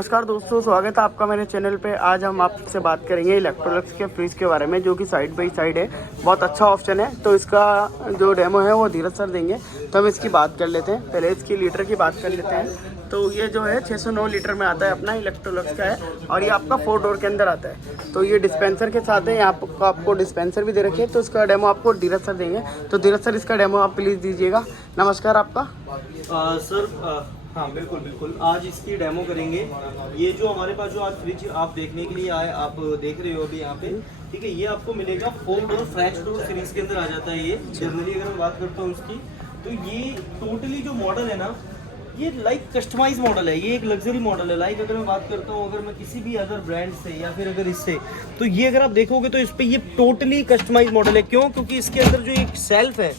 नमस्कार दोस्तों, स्वागत है आपका मेरे चैनल पे। आज हम आपसे बात करेंगे इलेक्ट्रोलक्स के फ्रिज के बारे में, जो कि साइड बाई साइड है। बहुत अच्छा ऑप्शन है। तो इसका जो डेमो है वो धीरज सर देंगे, तो हम इसकी बात कर लेते हैं। पहले इसकी लीटर की बात कर लेते हैं। तो ये जो है 609 लीटर में आता है, अपना इलेक्ट्रोलक्स का है, और ये आपका 4 डोर के अंदर आता है। तो ये डिस्पेंसर के साथ है, यहाँ आपको डिस्पेंसर भी दे रखी है। तो इसका डेमो आपको धीरज सर देंगे। तो धीरज सर, इसका डेमो आप प्लीज़ दीजिएगा। नमस्कार आपका। सर हाँ बिल्कुल आज इसकी डेमो करेंगे। ये जो हमारे पास जो आज फ्रिज आप देखने के लिए आए, आप देख रहे हो अभी यहाँ पे, ठीक है। ये आपको मिलेगा 4 डोर फ्रेंच डोर सीरीज के अंदर आ जाता है। ये जनरली अगर मैं बात करता हूँ इसकी, तो ये टोटली जो मॉडल है ना, ये लाइक कस्टमाइज मॉडल है। ये एक लग्जरी मॉडल है। लाइक अगर मैं बात करता हूँ, अगर मैं किसी भी अदर ब्रांड से या फिर अगर इससे, तो ये अगर आप देखोगे तो इस पर ये टोटली कस्टमाइज मॉडल है। क्यों? क्योंकि इसके अंदर जो एक सेल्फ है,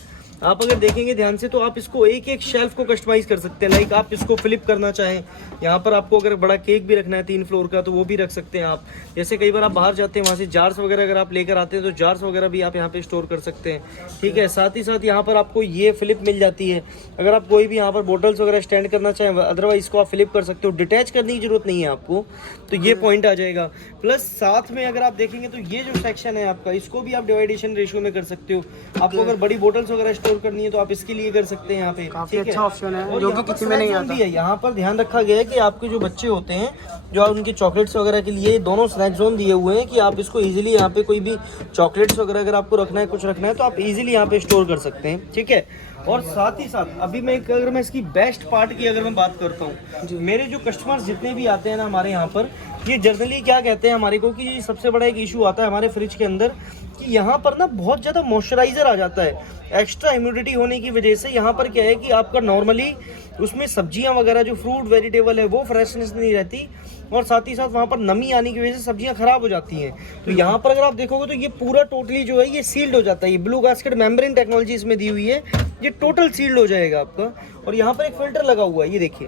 आप अगर देखेंगे ध्यान से, तो आप इसको एक एक शेल्फ को कस्टमाइज कर सकते हैं। लाइक आप इसको फ्लिप करना चाहें, यहाँ पर आपको अगर बड़ा केक भी रखना है 3 फ्लोर का, तो वो भी रख सकते हैं आप। जैसे कई बार आप बाहर जाते हैं, वहाँ से जार्स वगैरह अगर आप लेकर आते हैं, तो जार्स वगैरह भी आप यहाँ पे स्टोर कर सकते हैं, ठीक है। साथ ही साथ यहाँ पर आपको ये फ्लिप मिल जाती है। अगर आप कोई भी यहाँ पर बोटल्स वगैरह स्टैंड करना चाहें, अदरवाइज इसको आप फ्लिप कर सकते हो। डिटैच करने की जरूरत नहीं है आपको, तो ये पॉइंट आ जाएगा। प्लस साथ में अगर आप देखेंगे तो ये जो सेक्शन है आपका, इसको भी आप डिवाइडेशन रेशियो में कर सकते हो। आपको अगर बड़ी बोटल्स वगैरह स्टोर करनी है, तो आप इसके लिए कर सकते हैं यहाँ पे। काफी अच्छा ऑप्शन है, जो कि किसी में नहीं आता है। यहाँ पर ध्यान रखा गया है कि आपके जो बच्चे होते हैं, जो उनके चॉकलेट्स वगैरह के लिए दोनों स्नैक जोन दिए हुए हैं, कि आप इसको इजीली यहाँ पे कोई भी चॉकलेट्स वगैरह अगर आपको रखना है, कुछ रखना है, तो आप इजीली यहाँ पे स्टोर कर सकते हैं, ठीक है। और साथ ही साथ अभी अगर मैं इसकी बेस्ट पार्ट की अगर मैं बात करता हूँ, मेरे जो कस्टमर्स जितने भी आते हैं ना हमारे यहाँ पर, ये जनरली क्या कहते हैं हमारे को, कि सबसे बड़ा एक इशू आता है हमारे फ्रिज के अंदर, कि यहाँ पर ना बहुत ज़्यादा मॉइस्चराइजर आ जाता है। एक्स्ट्रा ह्यूमिडिटी होने की वजह से यहाँ पर क्या है कि आपका नॉर्मली उसमें सब्जियाँ वगैरह जो फ्रूट वेजिटेबल है, वो फ्रेशनेस नहीं रहती, और साथ ही साथ वहाँ पर नमी आने की वजह से सब्जियाँ खराब हो जाती हैं। तो यहाँ पर अगर आप देखोगे तो ये पूरा टोटली जो है ये सील्ड हो जाता है। ये ब्लू गास्केट मेम्ब्रेन टेक्नोलॉजी इसमें दी हुई है, ये टोटल सील्ड हो जाएगा आपका। और यहाँ पर एक फिल्टर लगा हुआ है, ये देखिए,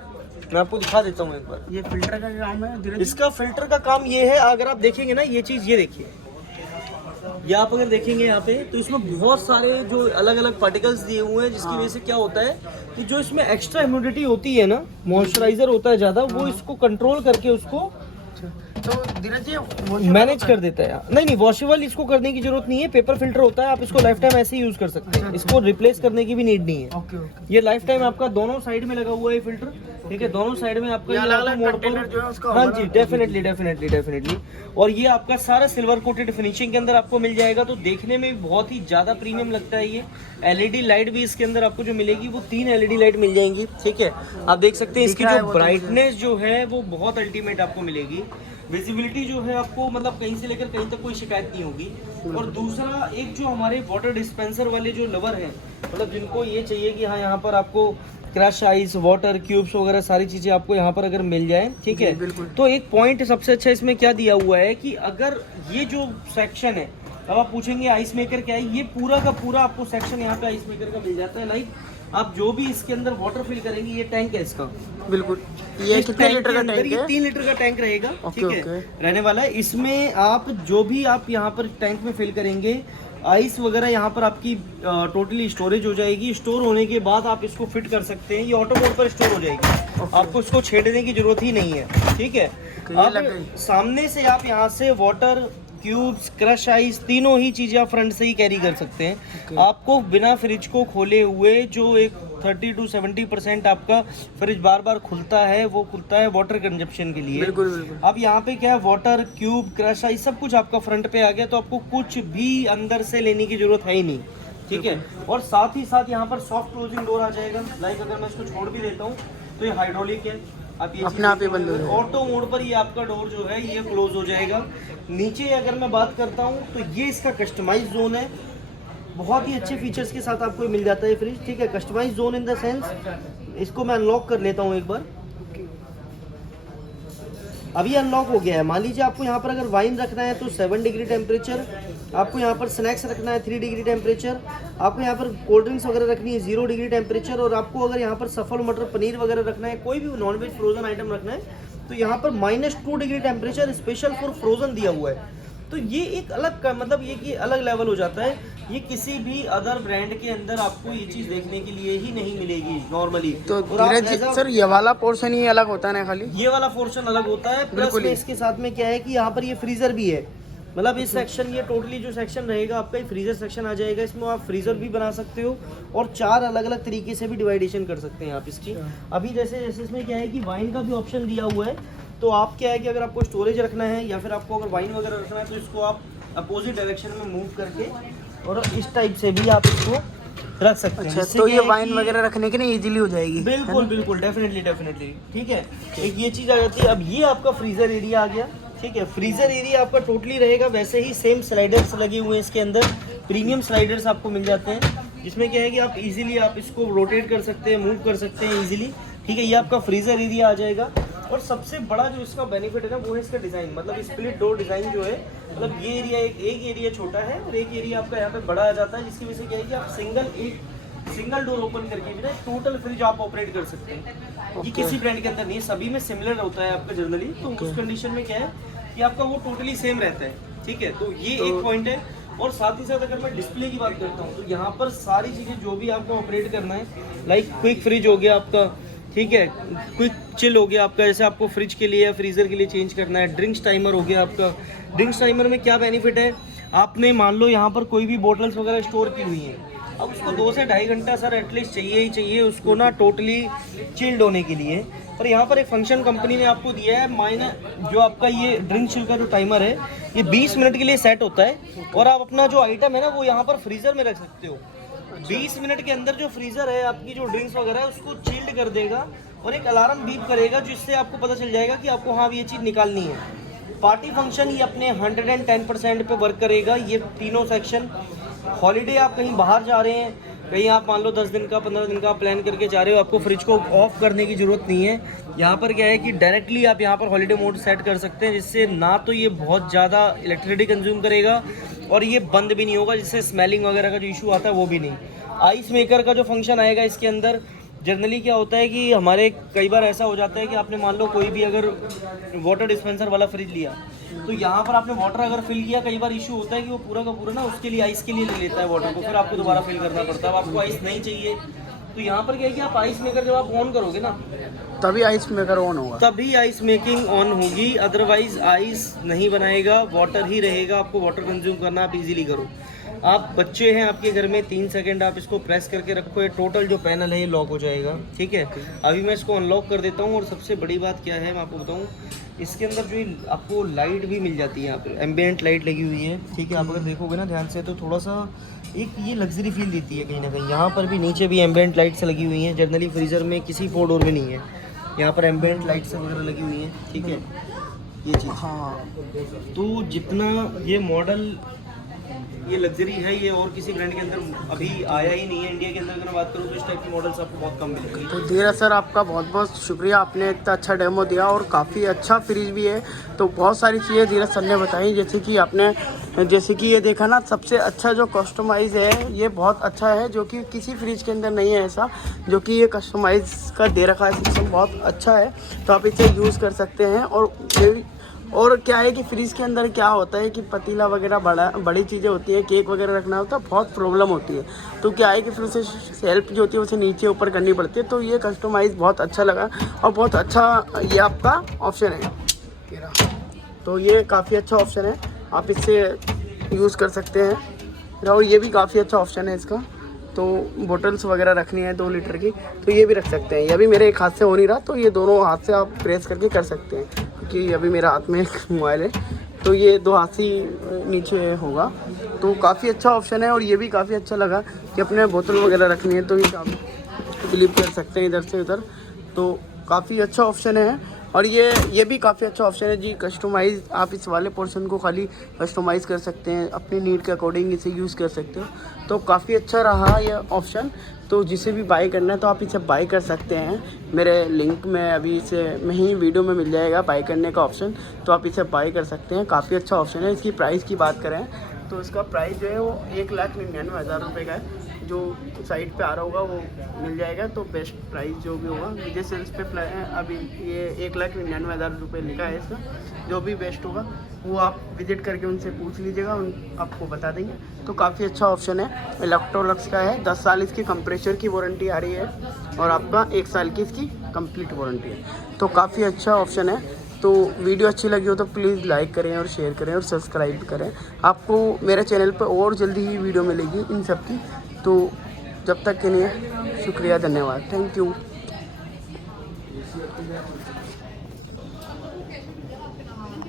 मैं आपको दिखा देता हूँ एक बार। ये फिल्टर का काम है। इसका फिल्टर का काम ये है, अगर आप देखेंगे ना ये चीज़, ये देखिए, या आप अगर देखेंगे यहाँ पे, तो इसमें बहुत सारे जो अलग अलग पार्टिकल्स दिए हुए हैं, जिसकी वजह से क्या होता है कि जो इसमें एक्स्ट्रा ह्यूमिडिटी होती है ना, मॉइस्चराइजर होता है ज़्यादा, वो इसको कंट्रोल करके उसको तो धीरज जी मैनेज कर देता है। नहीं, वॉशेबल इसको करने की जरूरत नहीं है। पेपर फिल्टर होता है, आप इसको लाइफ टाइम ऐसे ही यूज कर सकते हैं। इसको रिप्लेस करने की भी नीड नहीं है। ओके। ये लाइफ टाइम आपका दोनों साइड में लगा हुआ है फिल्टर, ठीक है। दोनों साइड में आपका अलग-अलग कंटेनर जो है उसका, हाँ जी, डेफिनेटली। और ये आपका सारा सिल्वर कोटेड फिनिशिंग के अंदर आपको मिल जाएगा, तो देखने में बहुत ही ज्यादा प्रीमियम लगता है। ये एलईडी लाइट भी इसके अंदर आपको जो मिलेगी, वो 3 एलईडी लाइट मिल जाएंगी, ठीक है। आप देख सकते हैं इसकी जो ब्राइटनेस जो है वो बहुत अल्टीमेट आपको मिलेगी। विजिबिलिटी जो है आपको, मतलब कहीं से लेकर कहीं तक कोई शिकायत नहीं होगी। और दूसरा, एक जो हमारे वाटर डिस्पेंसर वाले जो लवर हैं, मतलब जिनको ये चाहिए कि हाँ यहाँ पर आपको क्रश आइस, वाटर क्यूब्स वगैरह सारी चीज़ें आपको यहाँ पर अगर मिल जाए, ठीक है। तो एक पॉइंट सबसे अच्छा इसमें क्या दिया हुआ है, कि अगर ये जो सेक्शन है, अब आप पूछेंगे आइस मेकर क्या है, ये पूरा का पूरा आपको सेक्शन यहाँ पे आइस मेकर का मिल जाता है। लाइक आप जो भी इसके अंदर वाटर फिल करेंगे, ये टैंक है इसका, बिल्कुल। ये कितने लीटर का टैंक है? ये 3 लीटर का टैंक रहेगा, ठीक है, रहने वाला है। इसमें आप जो भी आप यहाँ पर टैंक में फिल करेंगे, आइस वगैरह यहाँ पर आपकी टोटली स्टोरेज हो जाएगी। स्टोर होने के बाद आप इसको फिट कर सकते हैं। ये ऑटो मोड पर स्टोर हो जाएगी, आपको इसको छेड़ने की जरूरत ही नहीं है, ठीक है। अब सामने से आप यहाँ से वाटर क्यूब्स, क्रश आइस, तीनों ही चीज़ें आप फ्रंट से ही कैरी कर सकते हैं। आपको बिना फ्रिज को खोले हुए, जो एक 30 to 70% आपका फ्रिज बार बार खुलता है, वो खुलता है वाटर कंजप्शन के लिए। बिल्कुल। अब यहाँ पे क्या है, वाटर क्यूब, क्रश आइस सब कुछ आपका फ्रंट पे आ गया, तो आपको कुछ भी अंदर से लेने की जरूरत है ही नहीं, ठीक है। और साथ ही साथ यहाँ पर सॉफ्ट क्लोजिंग डोर आ जाएगा। लाइक अगर मैं इसको छोड़ भी देता हूँ, तो ये हाइड्रोलिक है, आप ये अपने आप ही बंद हो जाएगा। ऑटो मोड पर ये आपका डोर जो है ये क्लोज हो जाएगा। नीचे अगर मैं बात करता हूँ, तो ये इसका कस्टमाइज जोन है। बहुत ही अच्छे फीचर्स के साथ आपको मिल जाता है फ्रिज, ठीक है। Customise zone in the sense, इसको मैं अनलॉक कर लेता हूँ एक बार। अभी अनलॉक हो गया है। मान लीजिए आपको यहाँ पर अगर वाइन रखना है तो 7 डिग्री टेम्परेचर, आपको यहाँ पर स्नैक्स रखना है 3 डिग्री टेम्परेचर, आपको यहाँ पर कोल्ड ड्रिंक्स वगैरह रखनी है 0 डिग्री टेम्परेचर, और आपको अगर यहाँ पर सफल मटर पनीर वगैरह रखना है, कोई भी नॉनवेज फ्रोजन आइटम रखना है, तो यहाँ पर -2 degree temperature special for frozen दिया हुआ है। तो ये एक अलग का मतलब ये कि अलग लेवल हो जाता है। ये किसी भी अदर ब्रांड के अंदर आपको ये चीज़ देखने के लिए ही नहीं मिलेगी नॉर्मली। तो और आप धीरज जी सर ये वाला पोर्शन ही अलग होता है ना खाली? ये वाला पोर्शन अलग होता है, प्लस में इसके साथ में क्या है कि यहाँ पर ये फ्रीजर भी है। मतलब इस सेक्शन, ये टोटली जो सेक्शन रहेगा आपका, ये फ्रीजर सेक्शन आ जाएगा। इसमें आप फ्रीजर भी बना सकते हो और 4 अलग अलग तरीके से भी डिवाइडेशन कर सकते हैं आप इसकी। अभी जैसे इसमें क्या है कि वाइन का भी ऑप्शन दिया हुआ है, तो आप क्या है कि अगर आपको स्टोरेज रखना है या फिर आपको अगर वाइन वगैरह रखना है तो इसको आप अपोजिट डायरेक्शन में मूव करके और इस टाइप से भी आप इसको रख सकते हैं। अच्छा, तो ये वाइन वगैरह रखने के लिए इजीली हो जाएगी? बिल्कुल बिल्कुल, डेफिनेटली। ठीक है, एक ये चीज़ आ जाती है। अब ये आपका फ्रीजर एरिया आ गया। ठीक है, फ्रीजर एरिया आपका टोटली रहेगा वैसे ही, सेम स्लाइडर्स लगे हुए हैं इसके अंदर, प्रीमियम स्लाइडर्स आपको मिल जाते हैं, जिसमें क्या है कि आप इजीली आप इसको रोटेट कर सकते हैं, मूव कर सकते हैं इजीली। ठीक है, ये आपका फ्रीजर एरिया आ जाएगा। और सबसे बड़ा जो इसका बेनिफिट है ना, वो है इसका डिज़ाइन। मतलब स्प्लिट डोर डिज़ाइन जो है, मतलब ये एरिया एक एरिया छोटा है और एक एरिया आपका यहाँ पे बड़ा आ जाता है, जिसकी वजह से क्या है कि आप सिंगल डोर ओपन करके भी ना टोटल फ्रिज आप ऑपरेट कर सकते हैं। ये किसी ब्रांड के अंदर नहीं है, सभी में सिमिलर होता है आपका जनरली। तो उस कंडीशन में क्या है कि आपका वो टोटली सेम रहता है। ठीक है, तो ये एक पॉइंट है। और साथ ही साथ अगर मैं डिस्प्ले की बात करता हूँ तो यहाँ पर सारी चीज़ें जो भी आपको ऑपरेट करना है, लाइक क्विक फ्रिज हो गया आपका, ठीक है, क्विक चिल हो गया आपका, जैसे आपको फ्रिज के लिए या फ्रीज़र के लिए चेंज करना है। ड्रिंक्स टाइमर हो गया आपका। ड्रिंक्स टाइमर में क्या बेनिफिट है, आपने मान लो यहाँ पर कोई भी बोटल्स वगैरह स्टोर की हुई हैं, अब उसको 2 से ढाई घंटा सर एटलीस्ट चाहिए ही चाहिए उसको ना टोटली चिल्ड होने के लिए। पर यहाँ पर एक फंक्शन कंपनी ने आपको दिया है, मायने जो आपका ये ड्रिंक चिल का जो टाइमर है ये 20 मिनट के लिए सेट होता है और आप अपना जो आइटम है ना वो यहाँ पर फ्रीज़र में रख सकते हो। 20 मिनट के अंदर जो फ्रीज़र है आपकी जो ड्रिंक्स वगैरह है उसको चिल्ड कर देगा और एक अलार्म बीप करेगा, जिससे आपको पता चल जाएगा कि आपको हाँ ये चीज़ निकालनी है। पार्टी फंक्शन ये अपने 110% पे वर्क करेगा ये तीनों सेक्शन। हॉलीडे आप कहीं बाहर जा रहे हैं, कहीं आप मान लो 10 दिन का 15 दिन का प्लान करके जा रहे हो, आपको फ्रिज को ऑफ करने की ज़रूरत नहीं है। यहाँ पर क्या है कि डायरेक्टली आप यहाँ पर हॉलीडे मोड सेट कर सकते हैं, जिससे ना तो ये बहुत ज़्यादा इलेक्ट्रिसिटी कंज्यूम करेगा और ये बंद भी नहीं होगा, जिससे स्मेलिंग वगैरह का जो इशू आता है वो भी नहीं। आइस मेकर का जो फंक्शन आएगा इसके अंदर, जनरली क्या होता है कि हमारे कई बार ऐसा हो जाता है कि आपने मान लो कोई भी अगर वाटर डिस्पेंसर वाला फ्रिज लिया तो यहाँ पर आपने वाटर अगर फिल किया, कई बार इशू होता है कि वो पूरा का पूरा ना उसके लिए आइस के लिए ले लेता है वाटर को, फिर आपको दोबारा फिल करना पड़ता है। अब आपको आइस नहीं चाहिए तो यहाँ पर क्या है कि आप आइस मेकर जब आप ऑन करोगे ना तभी आइस मेकर ऑन होगा, तभी आइस मेकिंग ऑन होगी, अदरवाइज आइस नहीं बनाएगा, वाटर ही रहेगा। आपको वाटर कंज्यूम करना आप इजीली करो। आप बच्चे हैं आपके घर में, 3 सेकंड आप इसको प्रेस करके रखो, ये टोटल जो पैनल है ये लॉक हो जाएगा। ठीक है, अभी मैं इसको अनलॉक कर देता हूँ। और सबसे बड़ी बात क्या है मैं आपको बताऊँ, इसके अंदर जो आपको लाइट भी मिल जाती है, यहाँ पर एम्बिएंट लाइट लगी हुई है। ठीक है, आप अगर देखोगे ना ध्यान से तो थोड़ा सा एक ये लग्जरी फील देती है कहीं ना कहीं। यहाँ पर भी नीचे भी एम्बिएंट लाइट्स लगी हुई हैं, जनरली फ्रीज़र में किसी 4 डोर में नहीं है, यहाँ पर एम्बिएंट लाइट्स वगैरह लगी हुई हैं। ठीक है, ये चीज़ हाँ, तो जितना ये मॉडल ये लग्जरी है ये और किसी ब्रांड के अंदर अभी आया ही नहीं है। इंडिया के अंदर अगर मैं बात करूँ तो इस टाइप के मॉडल्स आपको बहुत कम मिलेंगे। तो धीरज सर आपका बहुत बहुत शुक्रिया, आपने इतना अच्छा डेमो दिया और काफ़ी अच्छा फ्रिज भी है। तो बहुत सारी चीज़ें धीरज सर ने बताई, जैसे कि आपने जैसे कि ये देखा ना, सबसे अच्छा जो कस्टमाइज़ है ये बहुत अच्छा है, जो कि किसी फ्रिज के अंदर नहीं है ऐसा, जो कि ये कस्टमाइज़ का दे रखा है सिस्टम, बहुत अच्छा है। तो आप इसे यूज़ कर सकते हैं। और क्या है कि फ्रिज के अंदर क्या होता है कि पतीला वगैरह बड़ी चीज़ें होती है, केक वगैरह रखना होता है, बहुत प्रॉब्लम होती है। तो क्या है कि फिर उसे सेल्फ जो होती है उसे नीचे ऊपर करनी पड़ती है। तो ये कस्टमाइज़ बहुत अच्छा लगा और बहुत अच्छा ये आपका ऑप्शन है। तो ये काफ़ी अच्छा ऑप्शन है, आप इससे यूज़ कर सकते हैं। और ये भी काफ़ी अच्छा ऑप्शन है इसका। तो बोटल्स वगैरह रखनी है 2 लीटर की तो ये भी रख सकते हैं। ये भी मेरे एक हाथ से हो नहीं रहा, तो ये दोनों हाथ से आप प्रेस करके कर सकते हैं, क्योंकि अभी मेरा हाथ में मोबाइल है तो ये 2 हाथ से नीचे होगा। तो काफ़ी अच्छा ऑप्शन है। और ये भी काफ़ी अच्छा लगा कि अपने बोतल वगैरह रखनी है तो ये आप क्लिप कर सकते हैं इधर से उधर। तो काफ़ी अच्छा ऑप्शन है। और ये भी काफ़ी अच्छा ऑप्शन है जी, कस्टमाइज़ आप इस वाले पोर्शन को खाली कस्टमाइज़ कर सकते हैं, अपनी नीड के अकॉर्डिंग इसे यूज़ कर सकते हो। तो काफ़ी अच्छा रहा ये ऑप्शन। तो जिसे भी बाई करना है तो आप इसे बाई कर सकते हैं, मेरे लिंक में अभी इसे में ही वीडियो में मिल जाएगा बाई करने का ऑप्शन, तो आप इसे बाई कर सकते हैं। काफ़ी अच्छा ऑप्शन है। इसकी प्राइस की बात करें तो इसका प्राइस जो है वो 1,99,000 रुपये का है। जो साइट पे आ रहा होगा वो मिल जाएगा। तो बेस्ट प्राइस जो भी होगा विजय सेल्स पे अभी ये 1,99,000 रुपये लिखा है इसका। जो भी बेस्ट होगा वो आप विजिट करके उनसे पूछ लीजिएगा, उन आपको बता देंगे। तो काफ़ी अच्छा ऑप्शन है, इलेक्ट्रोलक्स का है। 10 साल इसकी कंप्रेसर की वारंटी आ रही है और आपका 1 साल की इसकी कंप्लीट वारंटी है। तो काफ़ी अच्छा ऑप्शन है। तो वीडियो अच्छी लगी हो तो प्लीज़ लाइक करें और शेयर करें और सब्सक्राइब करें। आपको मेरे चैनल पर और जल्दी ही वीडियो मिलेगी इन सब की। तो जब तक के लिए शुक्रिया, धन्यवाद, थैंक यू।